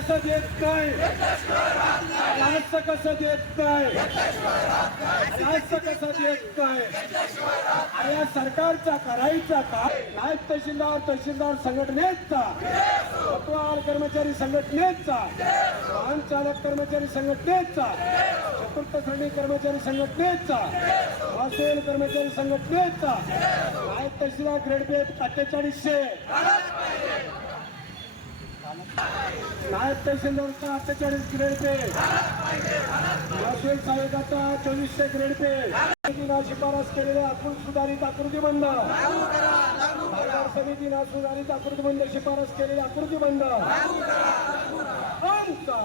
कसं देत नाही, असं कसं देत नाही, असं कसं देत नाही. आणि या सरकारचा करायचा का नायब तहसीलदार संघटनेचा, पटवार कर्मचारी संघटनेचा, वाहन चालक कर्मचारी संघटनेचा, चतुर्थ श्रेणी कर्मचारी संघटनेचा, महसूल कर्मचारी संघटनेचा, नायब तहसीलदार ग्रेड पे 4800, नायब तहसीलदारचा 48 ग्रेड पे, महसूल सहाय्यकाचा 2400 ग्रेड पे, समितीनं शिफारस केलेल्या सुधारित आकृतीबंध, बाजार समितीनं सुधारित आकृतीबंध शिफारस केलेल्या आकृतीबंध आमचा